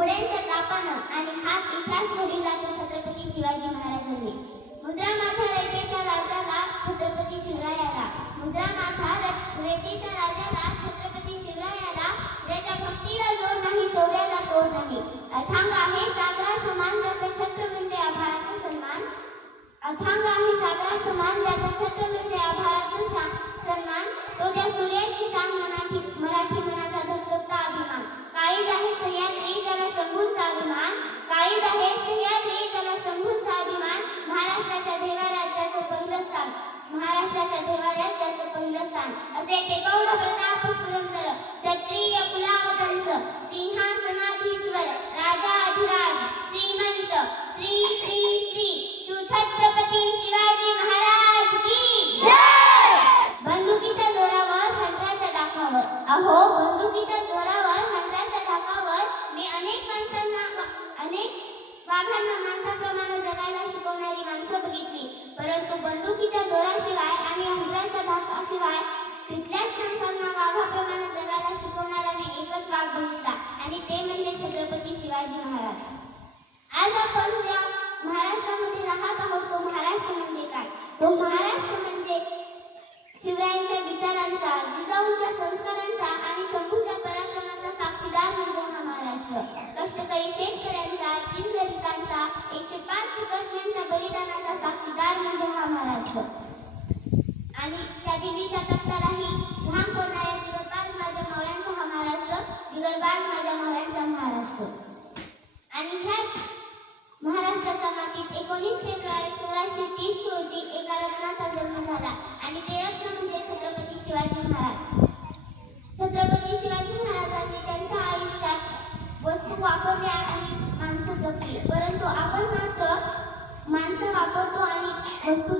घोड्यांच्या तापानं आणि हात इतिहास घडू लागला छत्रपती शिवाजी महाराजांनी. मुद्रा माझा रयतेच्या राजाला छत्रपती शिवरायाला, मुद्रा माझा रयतेच्या राजाला छत्रपती शिवरायाला, ज्याच्या भक्तीला जोड नाही शौर्याला तोड नाही. अथांग आहे सागरा समान ज्याचं छत्र म्हणजे आभाळाचा सन्मान, अथांग आहे सागरा समान ज्याचं छत्र म्हणजे आभाळाचा सन्मान. तो त्या सूर्याची शान मराठी मनाचा धगधगता अभिमान. काळीज आहे सह्याद्री त्याला शंभूचा अभिमान, काळीज आहे सह्याद्री त्याला शंभूचा अभिमान. महाराष्ट्राच्या देवाराज्याचं पहिलं स्थान, महाराष्ट्राच्या देवाराज्याचं पहिलं स्थान. असे टेकवलं प्रताप पुरंदर क्षत्रिय कुलावतंस, सिंहासनाधीश्वर राजा अधिराज श्रीमंत श्री श्री श्री छत्रपती शिवाजी महाराज की जय. बंदुकीच्या जोरावर हंटराच्या धाकावर, अहो बंदुकीच्या जोरावर हंटराच्या धाकावर मी अनेक वाघांना माणसाप्रमाणे जगायला शिकवणारी माणसं बघितली, परंतु बंदुकीच्या जोराशिवाय आणि हंटराच्या धाकाशिवाय तिथल्याच माणसांना वाघाप्रमाणे जगायला शिकवणारा मी एकच वाघ बघितला, आणि ते म्हणजे छत्रपती शिवाजी महाराज. आज आपण ज्या महाराष्ट्रामध्ये राहत आहोत तो महाराष्ट्र म्हणजे काय? तो महाराष्ट्र म्हणजे शिवरायांच्या विचारांचा, जिजाऊंच्या संस्कारांचा आणि शंभूच्या पराक्रमाचा साक्षीदार म्हणजे हा महाराष्ट्र. कष्टकरी शेतकऱ्यांचा, दिनदलितांचा, 105 हुतात्म्यांच्या बलिदानाचा साक्षीदार म्हणजे हा महाराष्ट्र. आणि त्या दिल्लीच्या तख्तालाही घाम फोडणाऱ्या जिगरबाज माझ्या मावळ्यांचा हा महाराष्ट्र, जिगरबाज माझ्या मावळ्यांचा महाराष्ट्र. आणि ह्याच महाराष्ट्राच्या मातीत 19 फेब्रुवारी 1630 रोजी एका रत्नाचा जन्म झाला, आणि ते रत्न म्हणजे छत्रपती शिवाजी महाराज. छत्रपती शिवाजी महाराजांनी त्यांच्या आयुष्यात वस्तू वापरल्या आणि माणसं जपली, परंतु आपण मात्र माणसं वापरतो आणि वस्तू